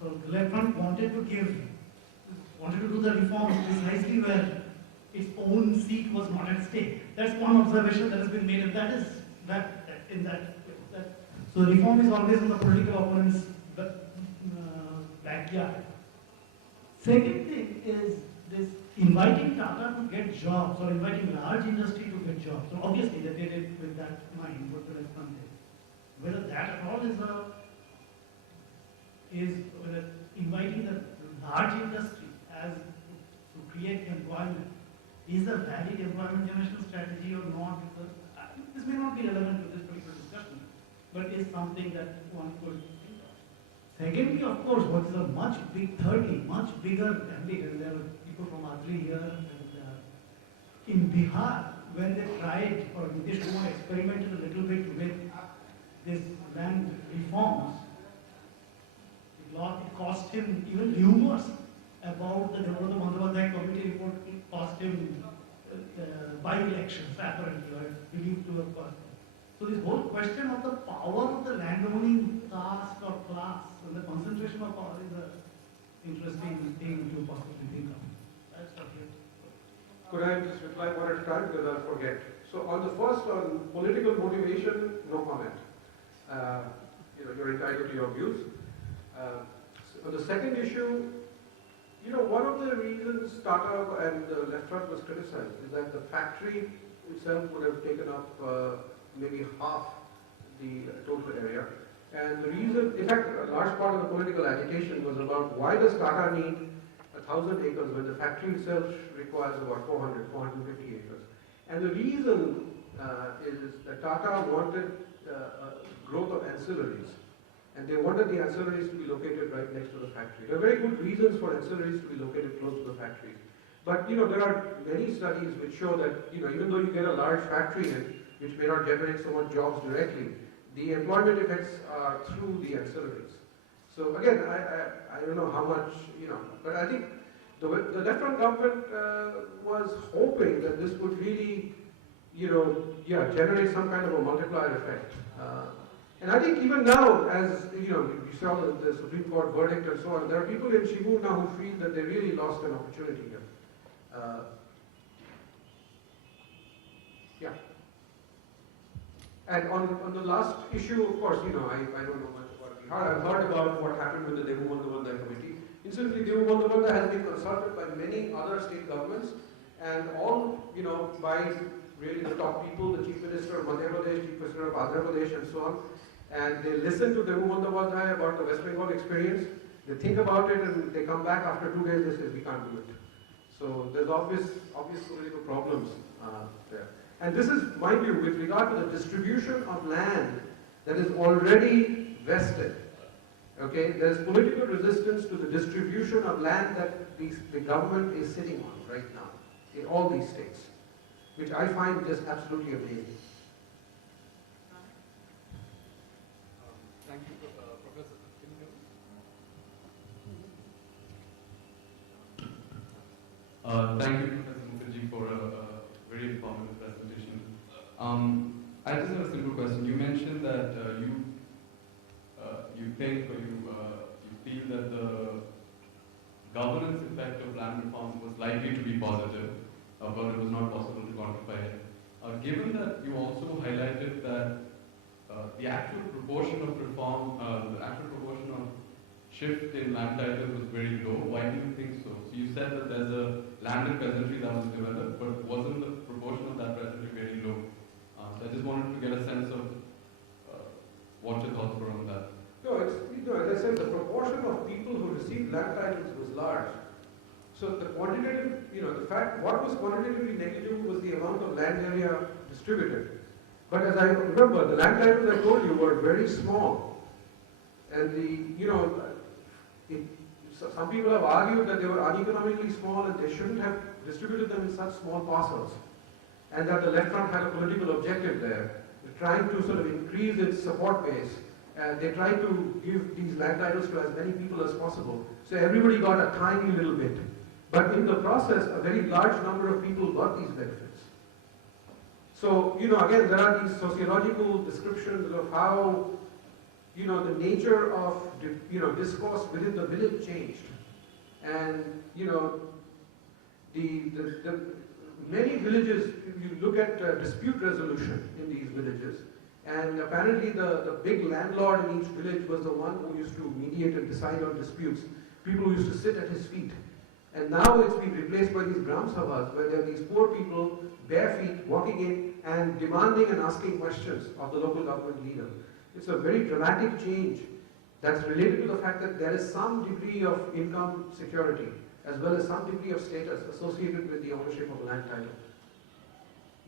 So the Left Front wanted to do the reform precisely where its own seat was not at stake. That's one observation that has been made, and that is that. So reform is always in the political opponent's backyard. Second thing is this inviting Tata to get jobs or inviting large industry to get jobs. So obviously they did it with that mind, what the Left Front did. Whether that at all is whether inviting the large industry as to create employment is a valid employment generation strategy or not, because this may not be relevant to this particular discussion, but is something that one could think of. Secondly, of course, what is a much bigger ambit, and there were people from Agri here, and in Bihar, when they tried, or Nitish Kumar experimented a little bit with this land reforms, it cost him even rumors about the Durgapu WB committee report. It cost him by-elections, apparently, or believed to have cost him. So this whole question of the power of the landowning caste or class and the concentration of power is an interesting thing to possibly think of. That's what here. Could I just reply one at a time because I'll forget? So on the first, on political motivation, no comment. You're entitled to your views. On the second issue, one of the reasons Tata and the Left Front was criticized is that the factory itself would have taken up maybe half the total area. And the reason, in fact, a large part of the political agitation was about why does Tata need 1,000 acres when the factory itself requires about 450 acres. And the reason is that Tata wanted growth of ancillaries. And they wanted the ancillaries to be located right next to the factory. There are very good reasons for ancillaries to be located close to the factories. But there are many studies which show that even though you get a large factory in, which may not generate so much jobs directly, the employment effects are through the ancillaries. So again, I don't know how much, but I think the Left Front government was hoping that this would really, generate some kind of a multiplier effect. And I think even now, as you saw the Supreme Court verdict and so on, there are people in Shibu now who feel that they really lost an opportunity here. Yeah. And on the last issue, of course, I don't know much about Bihar. I've heard about what happened with the Dilip Mookherjee committee. Incidentally, Dilip Mookherjee has been consulted by many other state governments, and all, by really the top people, the Chief Minister of Madhya Pradesh, Chief Minister of Andhra Pradesh, and so on. And they listen to Dilip Mookherjee about the West Bengal experience. They think about it, and they come back after 2 days. They say we can't do it. So there's obvious political problems there. And this is, mind you, with regard to the distribution of land that is already vested. Okay, there's political resistance to the distribution of land that the government is sitting on right now in all these states, which I find just absolutely amazing. Thank you, Professor. Can you hear me? Thank you, Professor Mookherjee, for a very informative presentation. I just have a simple question. You mentioned that you think or you feel that the governance effect of land reform was likely to be positive, but it was not possible to quantify it. Given that you also highlighted that the actual proportion of reform, the actual proportion of shift in land titles was very low, why do you think so? So you said that there's a landed peasantry that was developed, but wasn't the proportion of that peasantry very low? So I just wanted to get a sense of what your thoughts were on that. No, as I said, the proportion of people who received land titles was large. So the quantitative, what was quantitatively negligible was the amount of land area distributed. But as I remember, the land titles I told you were very small. And some people have argued that they were uneconomically small and they shouldn't have distributed them in such small parcels, and that the left front had a political objective there. They're trying to sort of increase its support base, and they tried to give these land titles to as many people as possible. So everybody got a tiny little bit. But in the process, a very large number of people got these benefits. So, again, there are these sociological descriptions of how, the nature of, discourse within the village changed. And, the many villages, you look at dispute resolution in these villages, and apparently the big landlord in each village was the one who used to mediate and decide on disputes. People used to sit at his feet. And now it's been replaced by these gram sabhas, where there are these poor people, bare feet, walking in and demanding and asking questions of the local government leader. It's a very dramatic change that's related to the fact that there is some degree of income security, as well as some degree of status associated with the ownership of a land title.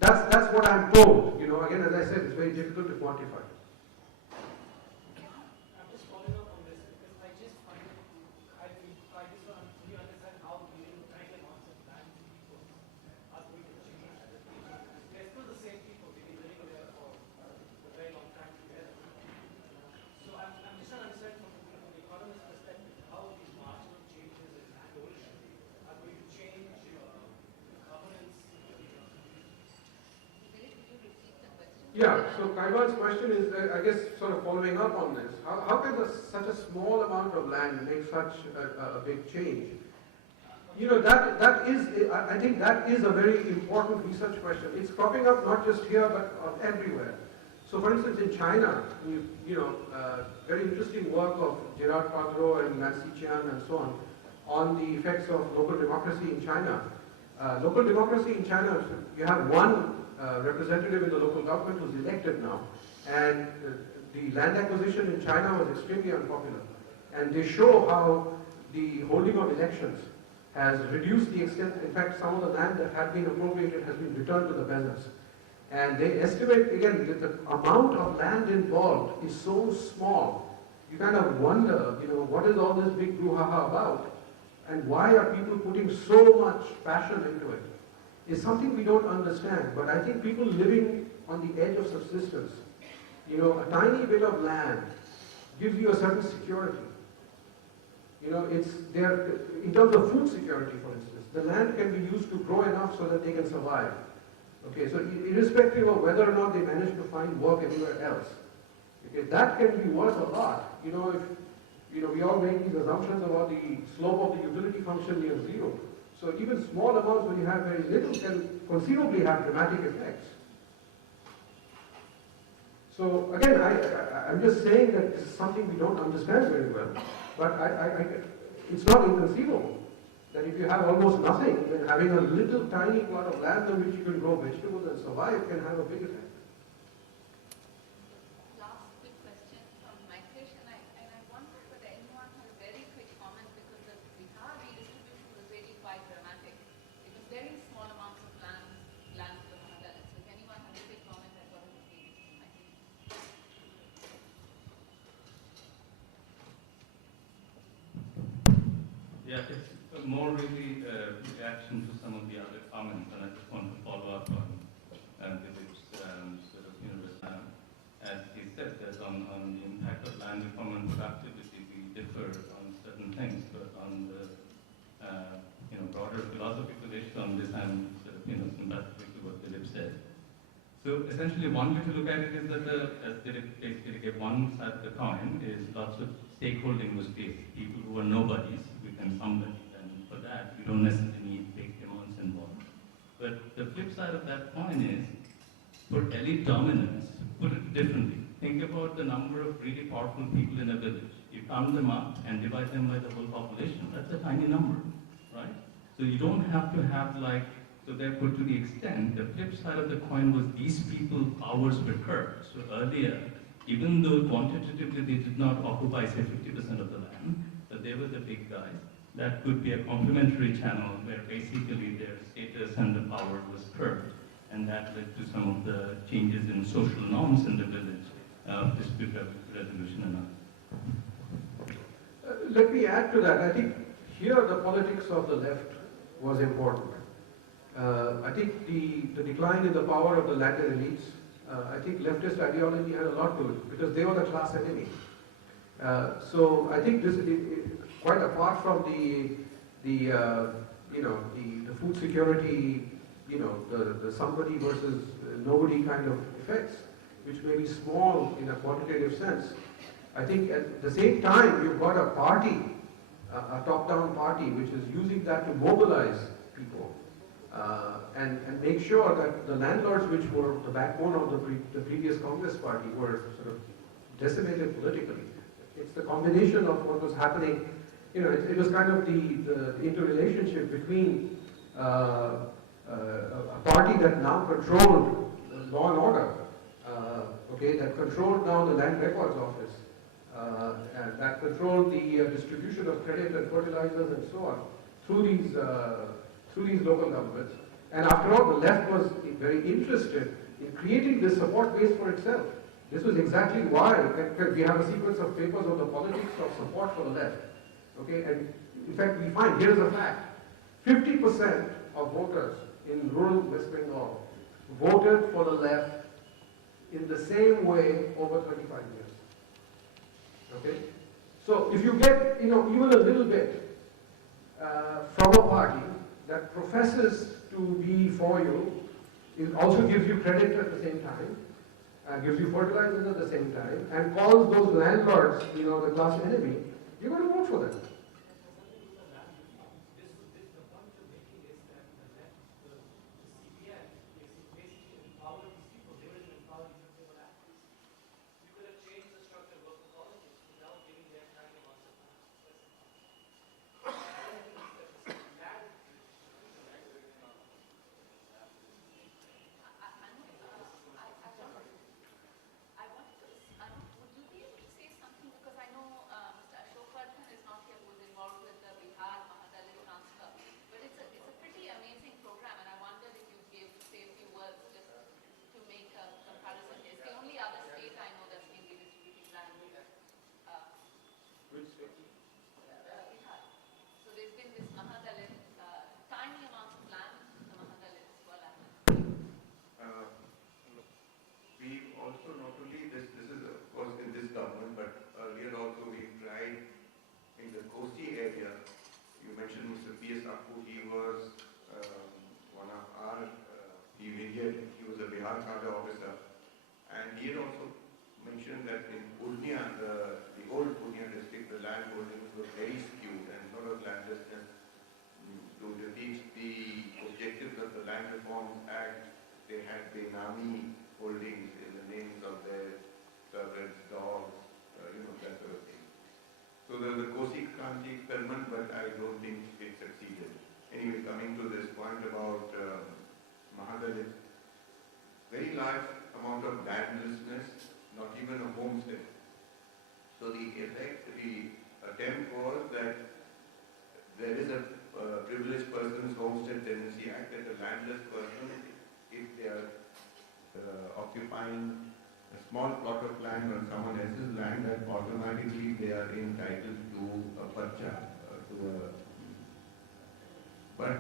That's what I'm told. Again, as I said, it's very difficult to quantify. I'm just following up on this because I just find it, I just want to really understand how really tiny amounts of land people are going to change at the future. They're still the same people, they've been living there for a very long time together. So I'm just trying to understand from the economist perspective how these marginal changes in land ownership are going to change governance. Yeah, so Kaival's question is, I guess, sort of following up on this. How can such a small amount of land make such a big change? I think that is a very important research question. It's cropping up not just here, but everywhere. So, for instance, in China, very interesting work of Gerard Patro and Nancy Chian and so on the effects of local democracy in China. Local democracy in China, you have one representative in the local government who's elected now, and the land acquisition in China was extremely unpopular. And they show how the holding of elections has reduced the extent, in fact, some of the land that had been appropriated has been returned to the peasants. And they estimate, again, that the amount of land involved is so small, you kind of wonder, what is all this big brouhaha about? And why are people putting so much passion into it? Is something we don't understand, but I think people living on the edge of subsistence, a tiny bit of land gives you a certain security. It's there, in terms of food security, for instance, the land can be used to grow enough so that they can survive. Okay, so irrespective of whether or not they manage to find work anywhere else, okay, that can be worth a lot. If we all make these assumptions about the slope of the utility function near zero. So even small amounts, when you have very little, can conceivably have dramatic effects. So again, I'm just saying that this is something we don't understand very well, but it's not inconceivable that if you have almost nothing, then having a little tiny plot of land on which you can grow vegetables and survive can have a big effect. Last quick question from Mikesh, and I wonder whether anyone has a very quick comment, because the Bihar redistribution was really quite dramatic. It was very small amounts of land to the Mahadalits. So if anyone has a quick comment, I thought it would be interesting. Yeah, it's more really reaction to some of the other comments, and I just want to follow up on Dilip's as he said that on the impact of land reform and productivity, we differ on certain things, but on the broader philosophical issue on this, I'm sympathetic to what Dilip said. So essentially, one way to look at it is that, as Dilip basically gave one side of the coin, is lots of stakeholding was created. People who were nobodies become somebody, and for that, you don't necessarily need big amounts involved. But the flip side of that coin is, for elite dominance, put it differently. Think about the number of really powerful people in a village. You count them up and divide them by the whole population. That's a tiny number, right? So you don't have to have so therefore to the extent, the flip side of the coin was these people's powers were curbed. So earlier, even though quantitatively they did not occupy, say, 50% of the land, but they were the big guys, that could be a complementary channel where basically their status and the power was curbed. And that led to some of the changes in social norms in the village, dispute resolution and others. let me add to that. I think here the politics of the left was important. I think the decline in the power of the landed elites, I think leftist ideology had a lot to it because they were the class enemy. So I think this, quite apart from the food security, the somebody versus nobody kind of effects, which may be small in a quantitative sense. I think at the same time you've got a party, a top-down party, which is using that to mobilize people and make sure that the landlords, which were the backbone of the previous Congress party, were sort of decimated politically. It's the combination of what was happening. It was kind of the interrelationship between a party that now controlled law and order, that controlled now the Land Records Office, and that controlled the distribution of credit and fertilizers and so on through these local governments. And after all, the left was very interested in creating this support base for itself. This was exactly why we have a sequence of papers on the politics of support for the left. And in fact, we find, here's a fact, 50% of voters in rural West Bengal voted for the left in the same way over 35 years. So if you get, even a little bit from a party that professes to be for you, it also gives you credit at the same time, gives you fertilizers at the same time, and calls those landlords, the class enemy, you're going to vote for them. He was a Bihar Tata officer, and he had also mentioned that in Purnia, the old Purnia district, the land holdings were very skewed and sort of landlessness to reach the objectives of the Land Reform Act. They had Benami holdings in the names of their servants, dogs, that sort of thing. So there was a Kosi Kranti experiment, but I don't think it succeeded. Anyway, coming to this point about Mahadalit, very large amount of landlessness, not even a homestead. So the attempt was that there is a privileged person's homestead tenancy act, that a landless person, if they are occupying a small plot of land on someone else's land, that automatically they are entitled to a parcha, but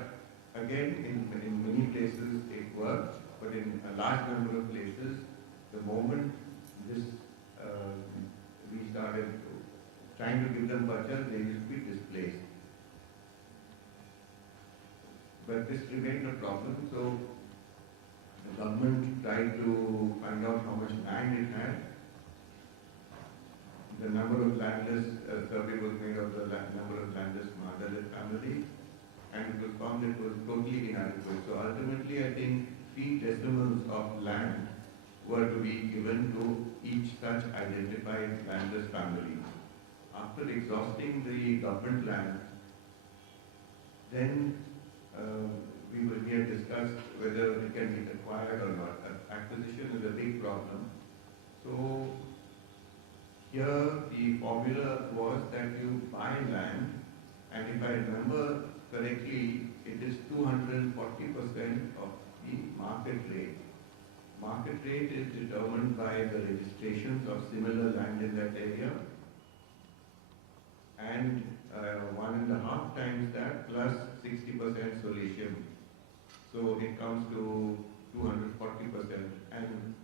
again, in many places it worked, but in a large number of places, the moment this we started trying to give them parchas, they used to be displaced. But this remained a problem, so the government tried to find out how much land it had. The number of landless, survey was made of the number of landless Mahadalit families, and it was found it was totally inadequate. So ultimately, I think 3 decimals of land were to be given to each such identified landless family. After exhausting the government land, then we had discussed whether it can be acquired or not. Acquisition is a big problem. So here the formula was that you buy land, and if I remember correctly, it is 240% of the market rate. Market rate is determined by the registrations of similar land in that area, and 1.5 times that plus 60% solatium. So it comes to 240%. And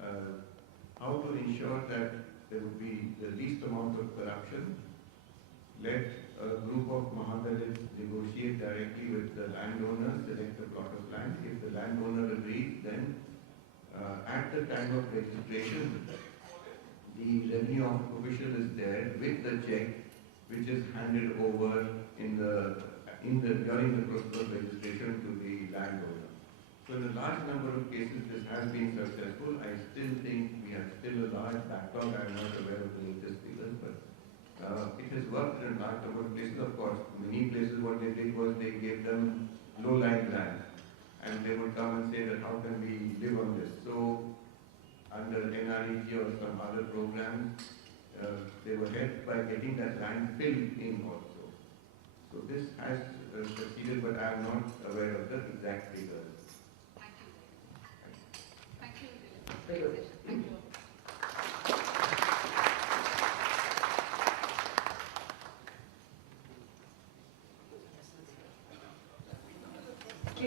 how to ensure that there would be the least amount of corruption? Let a group of Mahadalits negotiate directly with the landowner, select a plot of land. If the landowner agrees, then at the time of registration, the revenue official is there with the check, which is handed over during the process of registration to the landowner. So in a large number of cases, this has been successful. I still think we have still a large backlog. I am not aware of the latest figures, but it has worked in a large number of places. Of course, many places what they did was they gave them low-lying land, and they would come and say that how can we live on this? So under NREG or some other programs, they were helped by getting that land filled in also. So this has succeeded, but I am not aware of the exact figures. Thank you. Thank you.